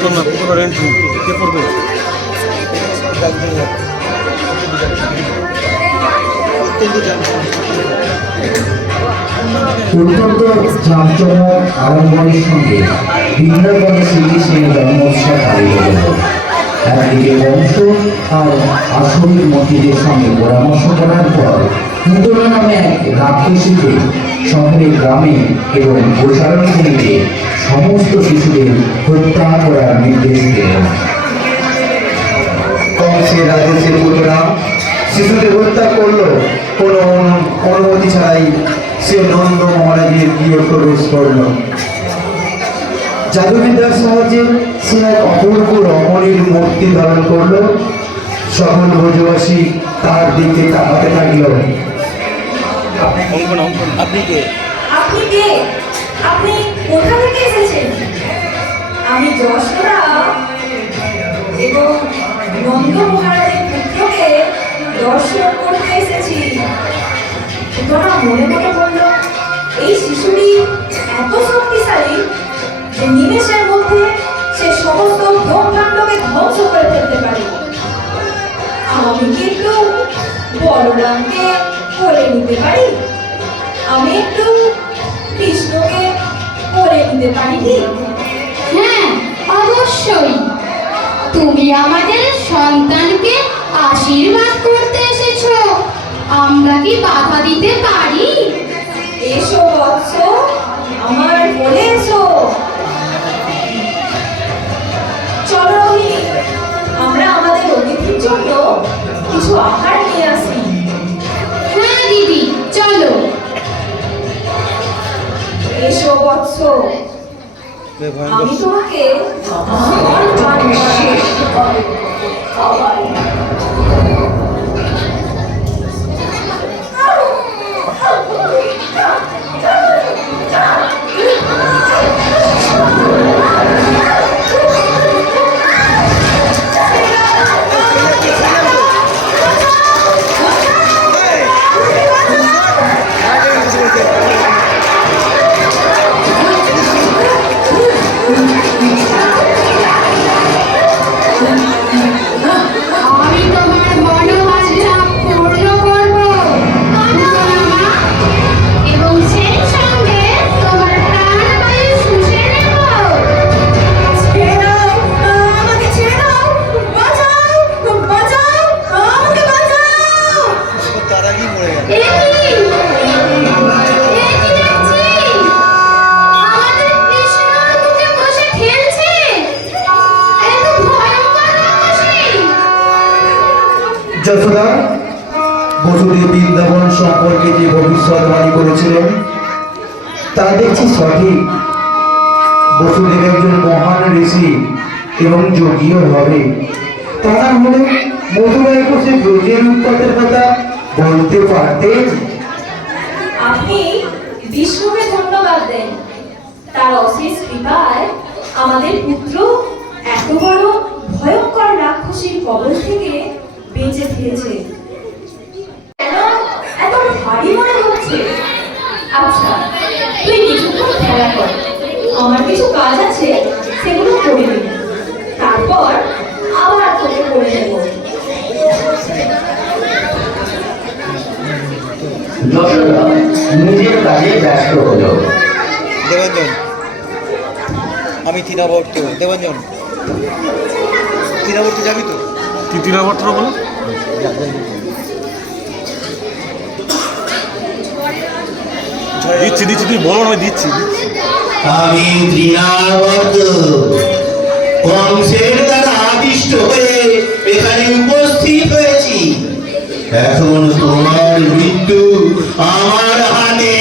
তোর না কত রেন্ট কে পড়বে? অত্যন্ত জাঁকজমক আড়ম্বরের সঙ্গে বৃন্দাবনে শ্রীকৃষ্ণের জন্মোৎসব পালিত হল। একদিকে বংশ আর আসরের মন্ত্রীদের সঙ্গে পরামর্শ করার পর নূতন নামে এক রাক্ষসীকে শহরের গ্রামে এবং গোচারণ ভূমিতে সমস্ত শিশুদের হত্যা করার নির্দেশ দিলেন। কংসের আদেশের পুত্ররা শিশুদের হত্যা করলো কোনো অনুমতি ছাড়াই। সে নন্দ মহারাজের গৃহে প্রবেশ করলো। জাদুবিদ্যার সাহায্যে সে এক অপূর্ব রমণীর মূর্তি ধারণ করলো। সকল ব্রজবাসী তার দিকে তাকাতে থাকলো। আপনি কে? আপনি কে? আপনি কোথা থেকে এসেছেন? আমি যশোদা এবং নন্দ মহারাজের পুত্রকে দর্শন করতে এসেছি। সুতরাং মনে মনে বলল, এই শিশুটি এত শক্তিশালী যে নিমেষের মধ্যে সে সমস্ত ব্রহ্মাণ্ডকে ধ্বংস করে ফেলতে পারে। আমি কি একটু বলরামকে করে নিতে পারি? আমি একটু কৃষ্ণকে করে নিতে পারি কি? হ্যাঁ, অবশ্যই। তুমি আমাদের সন্তানকে আশীর্বাদ করতে এসেছো, আমরা কি বাধা দিতে পারি? এসো বৎস, আমার বলে এসো। চলো রোহিণী, আমরা আমাদের অতিথির জন্য কিছু আহার নিয়ে আসি। হ্যাঁ দিদি, চলো। এসো বৎস, আমি তোমাকে সম্মান খাওয়াই। আমি তোমার মনোবাঞ্ছা পূর্ণ করব, মা, এবং সেই সঙ্গে তোমার প্রাণবায়ু শুষে নেব। ছেড়ে দাও, আমাকে ছেড়ে দাও। বাঁচাও, বাঁচাও, আমাকে বাঁচাও। তার আগেই মরে গেল। এ কি? এ কি দেখছি? আমাদের কৃষ্ণর বুকে বসে খেলছে। এত ভয়ঙ্কর রাক্ষসী। যশোদা, বসুদেব বৃন্দাবন সম্পর্কে যে ভবিষ্যৎবাণী করেছিলেন তা দেখছি সঠিক। বসুদেব একজন মহান ঋষি এবং যোগীও হবে। তা না হলে মথুরায় বসে ব্রজের উৎপাতের কথা বলতে পারতেন। আপনি বিষ্ণুকে ধন্যবাদ দেন। তার অশেষ কৃপায় আমাদের পুত্র এত বড় ভয়ঙ্কর রাক্ষসীর কবল থেকে বেঁচে ফিরেছে। কেন এত ভারী মনে হচ্ছে? আচ্ছা, তুই কিছুক্ষণ খেলা কর, আমার কিছু কাজ আছে, সেগুলো করে নিবি। তারপর আবার তোকে করে নেব। যশোদা নিজের কাজে ব্যস্ত হল। দেবাঞ্জন, আমি তৃণাবর্ত। দেবাঞ্জন, তৃণাবর্ত যাবি তো? তৃণাবর্ত বলো। দিচ্ছি দিচ্ছি, তুই বলো না, দিচ্ছি দিচ্ছি। আমি তৃণাবর্ত কংসের দ্বারা আদিষ্ট হয়ে এখানে উপস্থিত হয়েছি। এখন তোমার মৃত্যু আমার হাতে।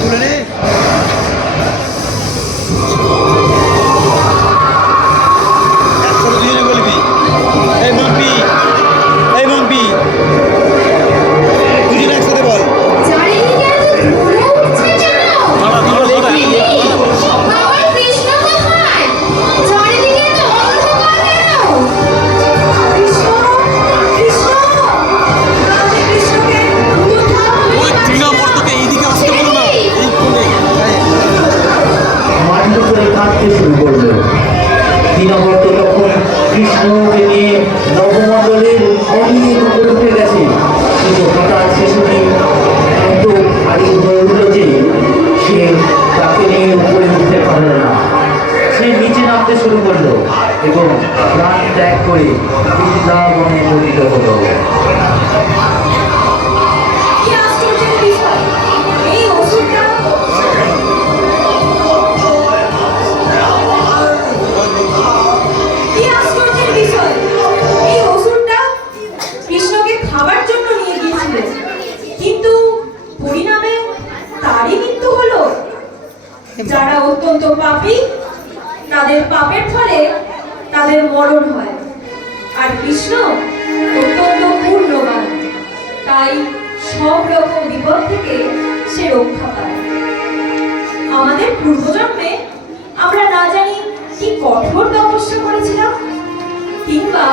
তুলে নে। একসাথে দুজনে বলবি, এই মাম্পি, এই মাম্পি, দুজনে একসাথে বল। চারিদিকে এত ধুলো উঠছে কেন? দাঁড়া, দাঁড়া, দাঁড়া। আমার কৃষ্ণ কোথায়? চারিদিকে এত অন্ধকার কেন? কৃষ্ণ, কৃষ্ণ, আমি কৃষ্ণকে কোথাও ওই তৃণাবর্তকে এইদিকে আসতে বলো না। এই যারা অত্যন্ত পাপী তাদের পাপের ফলে তাদের মরণ হয়, আর কৃষ্ণ অত্যন্ত পূর্ণবান, তাই সব রকম বিপদ থেকে সে রক্ষা পায়। আমাদের পূর্বজন্মে আমরা না জানি কি কঠোর তপস্যা করেছিলাম কিংবা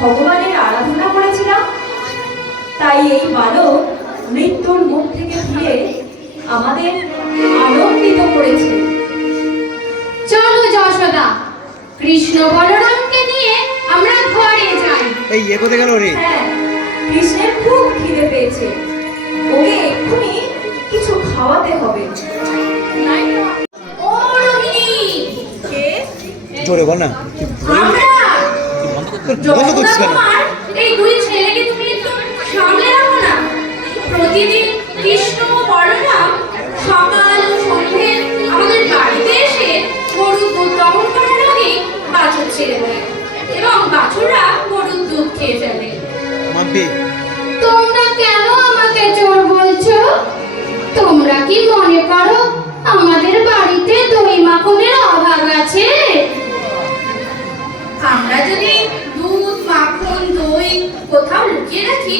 ভগবানের আরাধনা করেছিলাম, তাই এই বালক মৃত্যুর মুখ থেকে ফিরে আমাদের আনন্দিত করেছে। চলো যশোদা, কৃষ্ণ বলরামকে নিয়ে আমরা ঘরে যাই। এই কোথায় গেল রে? হ্যাঁ, কৃষ্ণের খুব খিদে পেয়েছে, ওকে এক্ষুনি কিছু খাওয়াতে হবে। ও রোহিণী, কে? জোরে বল না। আমরা বন্ধ করছিস কেন? যশোদা, এই দুই ছেলেকে তুমি একটু সামলে রাখো না। প্রতিদিন কৃষ্ণ ও বলরাম সকাল ও সন্ধ্যে আমাদের বাড়িতে এসে গরুর দুধ দমন করার আগে বাছুর ছেড়ে দেয় এবং বাছুররা গরুর দুধ খেয়ে ফেলে। মাম্পি, তোমরা কেন আমাকে চোর বলছো? তোমরা কি মনে করো আমাদের বাড়িতে দই মাখনের অভাব আছে? আমরা যদি দুধ, মাখন, দই কোথাও লুকিয়ে রাখি,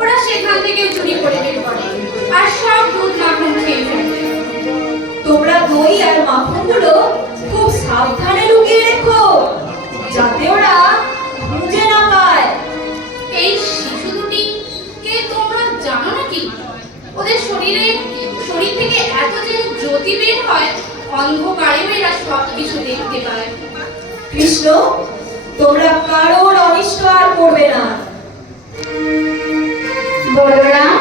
ওরা সেখান থেকে চুরি করে বের করে আর সব দুধ মাখন খেয়ে ফেলে। তোমরা দই আর মাখনগুলো খুব সাবধানে লুকিয়ে রেখো, যাতে ওরা খুঁজে না পায়। এই শিশু দুটি কে তোমরা জানো নাকি? ওদের শরীর থেকে এত যে জ্যোতি বের হয়, অন্ধকারে এরা সব কিছু দেখতে পায়। কৃষ্ণ, তোমরা কারোর অনিষ্ট আর করবে না। বলরাম,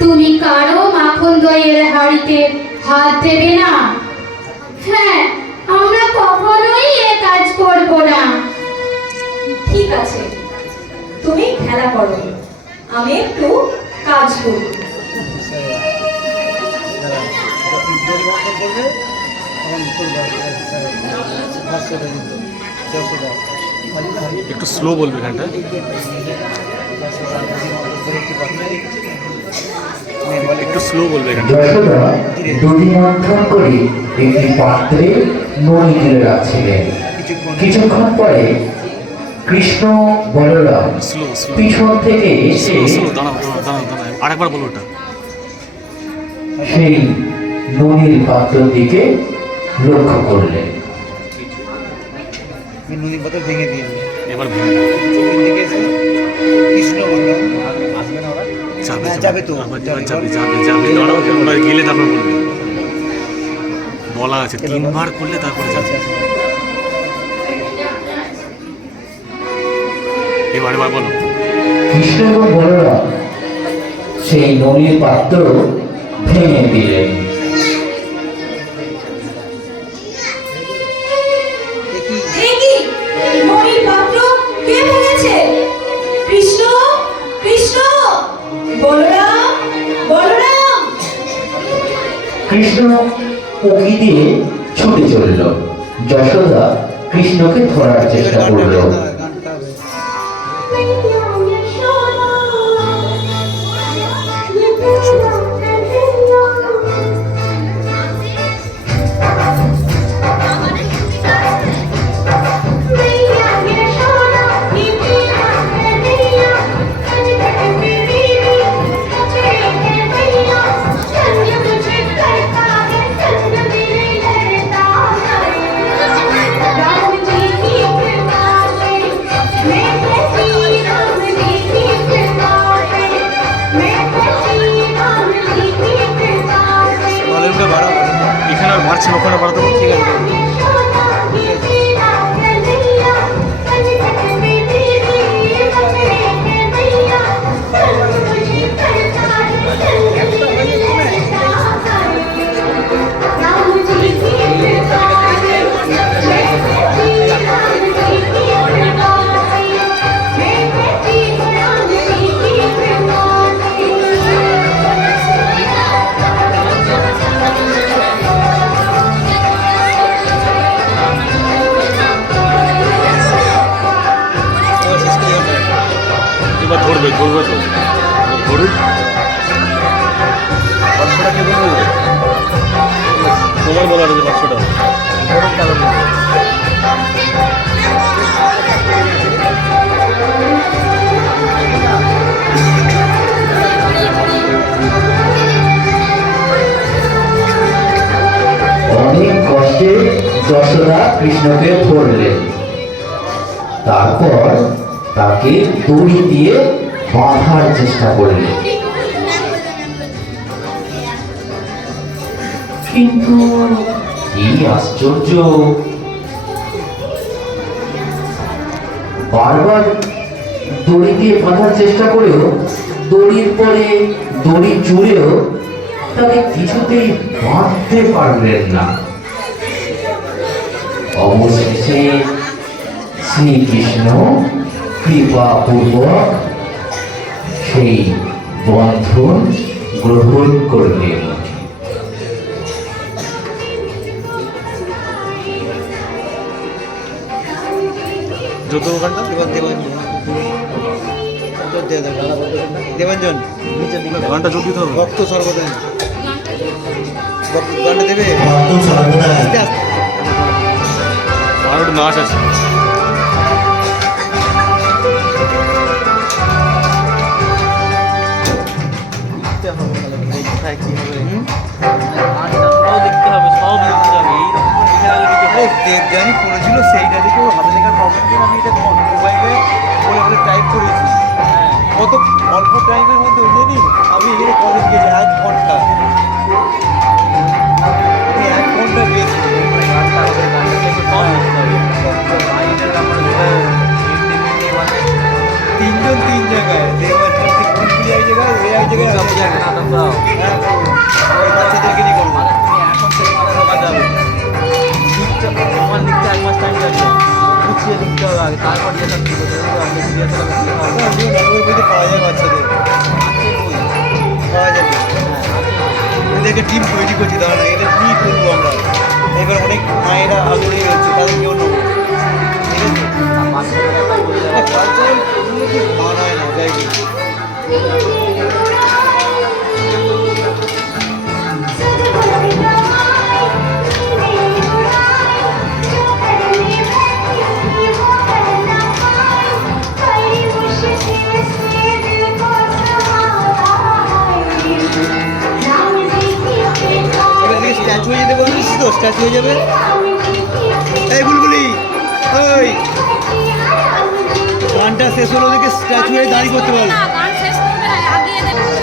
তুমি কারো মাখন দইয়ের হাঁড়িতে হাত দেবে না। হ্যাঁ, আমরা কখনোই এ কাজ করব না। ঠিক আছে, তুমি খেলা করো, আমি একটু কাজ করি। একটু স্লো বলবে এখানটা। একটু স্লো বলবে এখানটা। যশোদা দড়ি মন্থন করে একটি পাত্রে নড়ি তুলে রাখছিলেন। কিছুক্ষণ পরে কৃষ্ণ বলরাম স্লো স্লো পিছন থেকে এসে স্লো, দাঁড়াও দাঁড়াও দাঁড়াও দাঁড়াও, আরেকবার বলো ওটা। সেই ননির পাত্র দিকে লক্ষ্য করলেন। নুনি বোতল ভেঙে দিয়ে এবার ভেঙে দাও। দিকে এসে কৃষ্ণ বলল আসবে না ওরা? যাবে হ্যাঁ, যাবে তো। আবার যাবে যাবে, দাঁড়াও, ওরা গেলে তারপর বলবে। বলা আছে 3 বার করলে তারপরে যাবে। এবার বলো। কৃষ্ণ এবং বলরাম সেই ননির পাত্র ভেঙে দিলেন। এ কি? ননির পাত্র কে ভেঙেছে? কৃষ্ণ, কৃষ্ণ, বলরাম, বলরাম। কৃষ্ণ উঁকি দিয়ে ছুটে চলল। যশোদা কৃষ্ণকে ধরার চেষ্টা করল। গানটা ভলিউমটা বাড়াও। এখানে আর মারছেন, ওখানে বাড়াতে বলো। ঠিক আছে। তোমার বলা আছে 500 টাকা। অনেক কষ্টে যশোদা কৃষ্ণকে ধরলেন, তারপর তাকে দড়ি দিয়ে বাঁধার চেষ্টা করলেন, কিন্তু কি আশ্চর্য, বারবার দড়ি দিয়ে বাঁধার চেষ্টা করেও দড়ির পরে দড়ি জুড়েও তাকে কিছুতেই বাঁধতে পারলেন না। অবশেষে শ্রীকৃষ্ণ কৃপাপূর্বক সেই বন্ধন গ্রহণ করলেন। যত ওখানটা দেবাঞ্জন নিচের দিকে গানটা যোগ দিতে হবে। ভক্ত সর্বদাই গানটা দেবে ভক্ত সর্বদাই আস্তে আস্তে আর ওটা নাচ আছে। কোথায় কি হবে দেবযানী পড়েছিল সেইটা দেখে ওর হাতে লেখার প্রবলেম ছিল, আমি এটা মোবাইলে বলে বলে টাইপ করেছি কত অল্প টাইমের মধ্যে বুঝে নি আমি এখানে কলেজ গেছি 1 ঘন্টা, আমি 1 ঘন্টা গেছি তিনজন তিন জায়গায় দেবাঞ্জন কোন এক জায়গায় ওই এক জায়গায় সব জায়গায় নাটক দাও। হ্যাঁ ওই বাচ্চাদেরকে নিয়ে করবো এখন থেকে মাথা যাবে আমার লিখতে 1 মাস টাইম লাগবে, গুছিয়ে লিখতে হবে আগে, তারপর যেটা কি করতে হবে আগে ক্লিয়ার করে পাওয়া যায় বাচ্চাদের পাওয়া যাবে। এদেরকে টিম তৈরি করছি, দাঁড়া এদের কী করবো আমরা, এবার অনেক মায়েরা আগ্রহী হচ্ছে তাদের কেউ নেবো, ঠিক আছে কালচারাল মানায় না যাই কি স্ট্যাচু হয়ে যেতে বলছিস তো, স্ট্যাচু হয়ে যাবে। এই বুলবুলি ওই গানটা শেষ হলো ওদেরকে স্ট্যাচু হয়ে দাঁড়িয়ে করতে পারবে। গান শেষ করবে না, আগিয়ে দেবে।